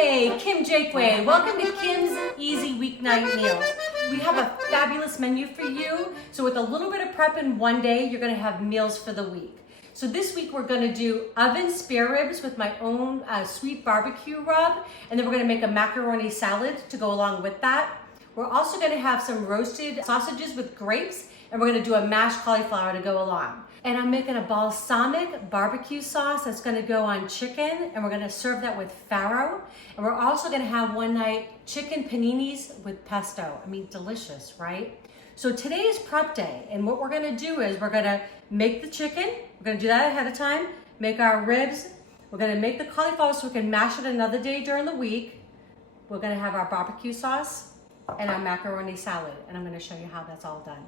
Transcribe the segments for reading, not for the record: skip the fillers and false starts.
Hey, Kim Jakeway. Welcome to Kim's Easy Weeknight Meals. We have a fabulous menu for you. So with a little bit of prep in one day, you're gonna have meals for the week. So this week we're gonna do oven spare ribs with my own sweet barbecue rub, and then we're gonna make a macaroni salad to go along with that. We're also gonna have some roasted sausages with grapes, and we're gonna do a mashed cauliflower to go along. And I'm making a balsamic BBQ sauce that's gonna go on chicken, and we're gonna serve that with farro. And we're also gonna have one night chicken paninis with pesto. I mean, delicious, right? So today is prep day, and what we're gonna do is we're gonna make the chicken. We're gonna do that ahead of time, make our ribs. We're gonna make the cauliflower so we can mash it another day during the week. We're gonna have our barbecue sauce and our macaroni salad, and I'm gonna show you how that's all done.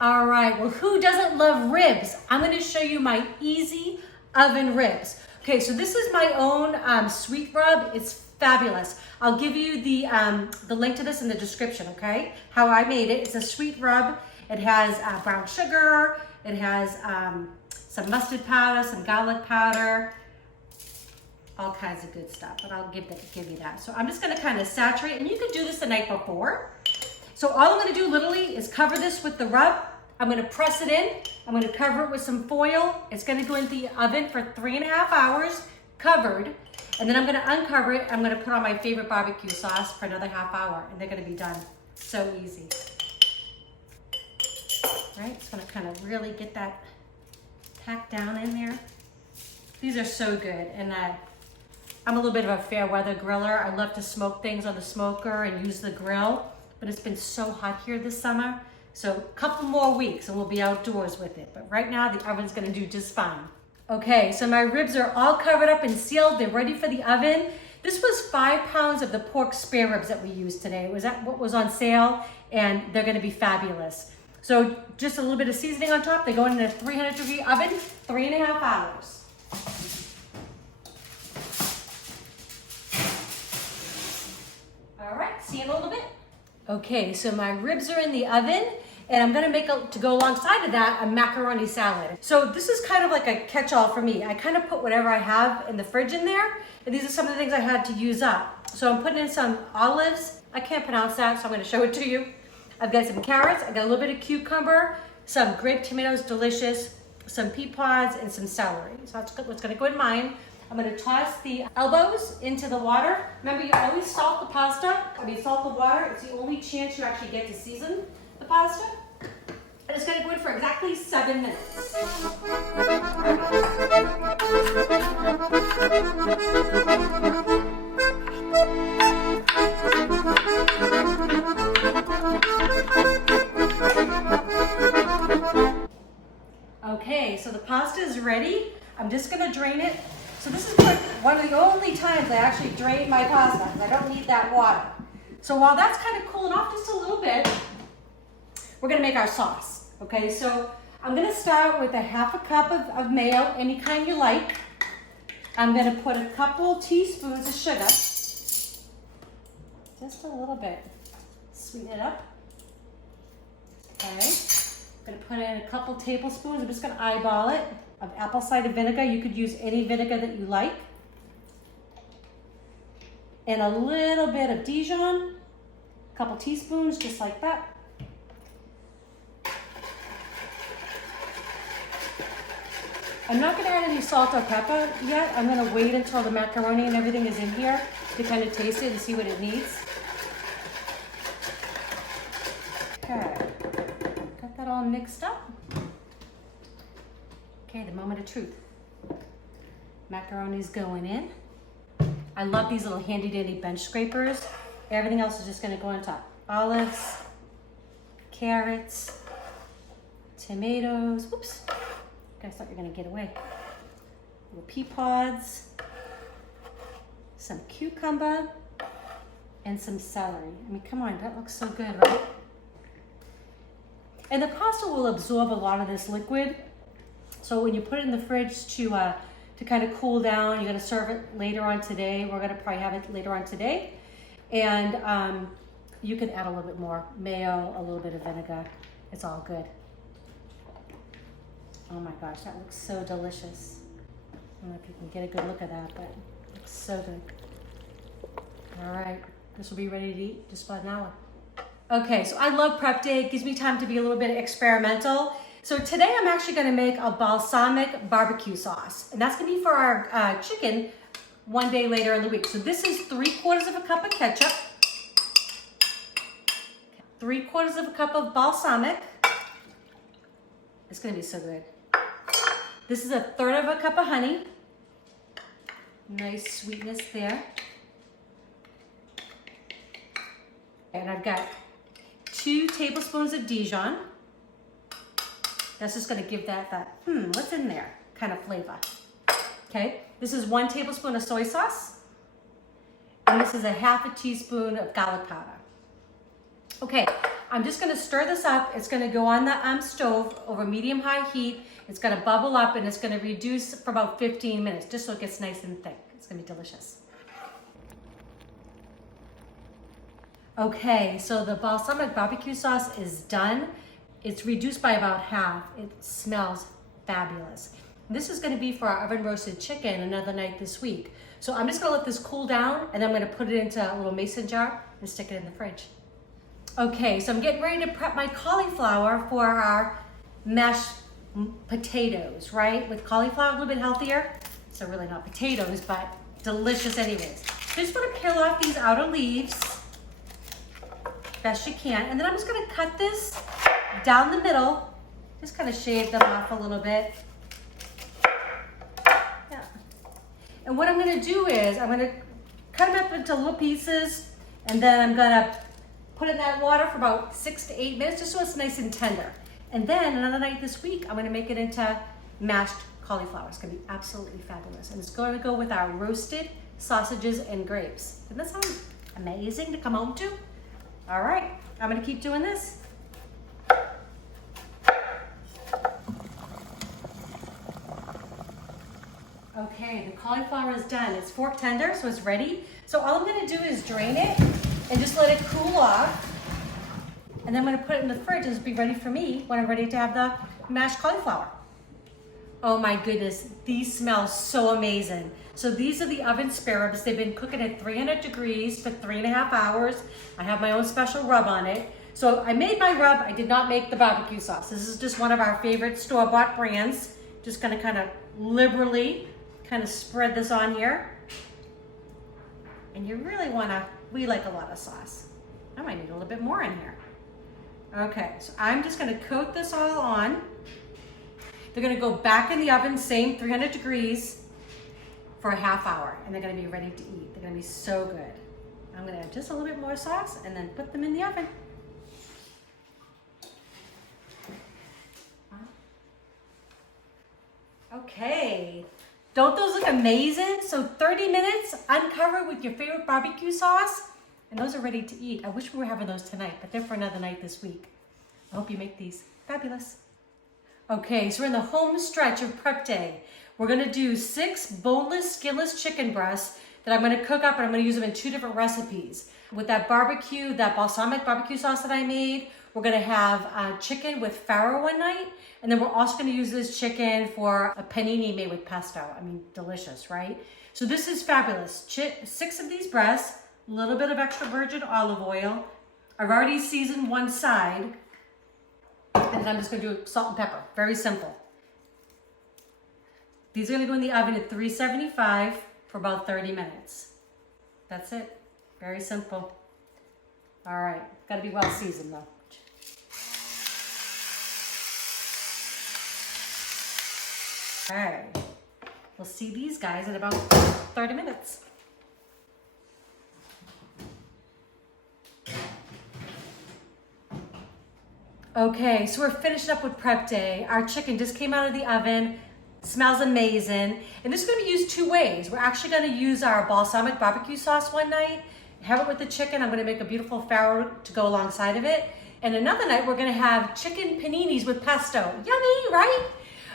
All right, well, who doesn't love ribs? I'm gonna show you my easy oven ribs. Okay, so this is my own sweet rub. It's fabulous. I'll give you the link to this in the description, okay? How I made it. It's a sweet rub. It has brown sugar. It has some mustard powder, some garlic powder, all kinds of good stuff, but I'll give you that. So I'm just gonna kind of saturate, and you could do this the night before. So all I'm gonna do literally is cover this with the rub. I'm gonna press it in. I'm gonna cover it with some foil. It's gonna go into the oven for 3.5 hours, covered. And then I'm gonna uncover it. I'm gonna put on my favorite barbecue sauce for another half hour, and they're gonna be done. So easy. Right, it's gonna kind of really get that packed down in there. These are so good, and I'm a little bit of a fair weather griller. I love to smoke things on the smoker and use the grill, but it's been so hot here this summer. So a couple more weeks and we'll be outdoors with it. But right now the oven's gonna do just fine. Okay, so my ribs are all covered up and sealed. They're ready for the oven. This was 5 pounds of the pork spare ribs that we used today. It was what was on sale, and they're gonna be fabulous. So just a little bit of seasoning on top. They go in a 300-degree oven, 3.5 hours. All right, see you in a little bit. Okay, so my ribs are in the oven, and I'm gonna make, to go alongside of that, a macaroni salad. So this is kind of like a catch-all for me. I kind of put whatever I have in the fridge in there, and these are some of the things I had to use up. So I'm putting in some olives. I can't pronounce that, so I'm gonna show it to you. I've got some carrots, I got a little bit of cucumber, some grape tomatoes, delicious, some pea pods, and some celery. So that's what's gonna go in mine. I'm gonna toss the elbows into the water. Remember, you always salt the pasta. Salt the water. It's the only chance you actually get to season the pasta. And it's gonna go in for exactly 7 minutes. Okay, so the pasta is ready. I'm just gonna drain it. So this is one of the only times I actually drain my pasta. I don't need that water. So while that's kind of cooling off just a little bit, we're gonna make our sauce. Okay, so I'm gonna start with a 1/2 cup of mayo, any kind you like. I'm gonna put a couple teaspoons of sugar, just a little bit, sweeten it up. Okay, I'm gonna put in a couple tablespoons, I'm just gonna eyeball it, of apple cider vinegar. You could use any vinegar that you like. And a little bit of Dijon, a couple teaspoons, just like that. I'm not gonna add any salt or pepper yet. I'm gonna wait until the macaroni and everything is in here to kind of taste it and see what it needs. Okay, got that all mixed up. Okay, the moment of truth. Macaroni's going in. I love these little handy dandy bench scrapers. Everything else is just gonna go on top. Olives, carrots, tomatoes. Whoops, I thought you were gonna get away. Little pea pods, some cucumber, and some celery. I mean, come on, that looks so good, right? And the pasta will absorb a lot of this liquid. So when you put it in the fridge to kind of cool down, you're gonna serve it later on today. We're gonna probably have it later on today. And you can add a little bit more mayo, a little bit of vinegar. It's all good. Oh my gosh, that looks so delicious. I don't know if you can get a good look at that, but it looks so good. All right, this will be ready to eat just about an hour. Okay, so I love prep day. It gives me time to be a little bit experimental. So today I'm actually gonna make a balsamic barbecue sauce. And that's gonna be for our chicken one day later in the week. So this is 3/4 of a cup of ketchup, 3/4 of a cup of balsamic. It's gonna be so good. This is 1/3 of a cup of honey. Nice sweetness there. And I've got 2 tablespoons of Dijon. That's just gonna give that what's in there kind of flavor. Okay, this is 1 tablespoon of soy sauce. And this is 1/2 teaspoon of garlic powder. Okay, I'm just gonna stir this up. It's gonna go on the stove over medium-high heat. It's gonna bubble up and it's gonna reduce for about 15 minutes, just so it gets nice and thick. It's gonna be delicious. Okay, so the balsamic barbecue sauce is done. It's reduced by about half. It smells fabulous. This is gonna be for our oven roasted chicken another night this week. So I'm just gonna let this cool down and then I'm gonna put it into a little mason jar and stick it in the fridge. Okay, so I'm getting ready to prep my cauliflower for our mashed potatoes, right? With cauliflower, a little bit healthier. So really not potatoes, but delicious anyways. Just wanna peel off these outer leaves best you can. And then I'm just gonna cut this down the middle, just kind of shave them off a little bit. Yeah. And what I'm gonna do is I'm gonna cut them up into little pieces and then I'm gonna put it in that water for about 6 to 8 minutes, just so it's nice and tender. And then another night this week, I'm gonna make it into mashed cauliflower. It's gonna be absolutely fabulous. And it's gonna go with our roasted sausages and grapes. Doesn't that sound amazing to come home to? All right, I'm gonna keep doing this. Okay, the cauliflower is done. It's fork tender, so it's ready. So all I'm gonna do is drain it and just let it cool off. And then I'm gonna put it in the fridge and it'll be ready for me when I'm ready to have the mashed cauliflower. Oh my goodness, these smell so amazing. So these are the oven Spareribs. They've been cooking at 300 degrees for 3.5 hours. I have my own special rub on it. So I made my rub, I did not make the barbecue sauce. This is just one of our favorite store-bought brands. Just gonna kind of liberally kind of spread this on here. And you really wanna, we like a lot of sauce. I might need a little bit more in here. Okay, so I'm just gonna coat this all on. They're gonna go back in the oven, same 300 degrees for a half hour, and they're gonna be ready to eat. They're gonna be so good. I'm gonna add just a little bit more sauce and then put them in the oven. Okay, don't those look amazing? So 30 minutes, uncovered with your favorite barbecue sauce, and those are ready to eat. I wish we were having those tonight, but they're for another night this week. I hope you make these. Fabulous. Okay, so we're in the home stretch of prep day. We're gonna do 6 boneless, skinless chicken breasts that I'm gonna cook up, and I'm gonna use them in 2 different recipes. With that barbecue, that balsamic barbecue sauce that I made, we're gonna have chicken with farro one night, and then we're also gonna use this chicken for a panini made with pesto. I mean, delicious, right? So this is fabulous. 6 of these breasts, a little bit of extra virgin olive oil. I've already seasoned one side, and then I'm just gonna do salt and pepper. Very simple. These are gonna go in the oven at 375 for about 30 minutes. That's it. Very simple. All right, gotta be well seasoned though. All right, we'll see these guys in about 30 minutes. Okay, so we're finishing up with prep day. Our chicken just came out of the oven. Smells amazing. And this is gonna be used 2 ways. We're actually gonna use our balsamic barbecue sauce one night, have it with the chicken. I'm gonna make a beautiful farro to go alongside of it. And another night, we're gonna have chicken paninis with pesto. Yummy, right?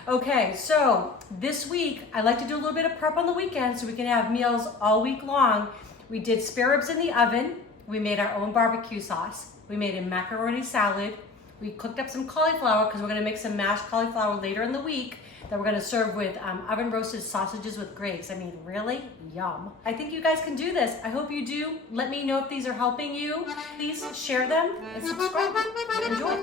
Okay, so this week, I like to do a little bit of prep on the weekend so we can have meals all week long. We did Spareribs in the oven. We made our own barbecue sauce. We made a macaroni salad. We cooked up some cauliflower because we're gonna make some mashed cauliflower later in the week. that we're gonna serve with oven roasted sausages with grapes. I mean, really? Yum. I think you guys can do this. I hope you do. Let me know if these are helping you. Please share them and subscribe. Enjoy.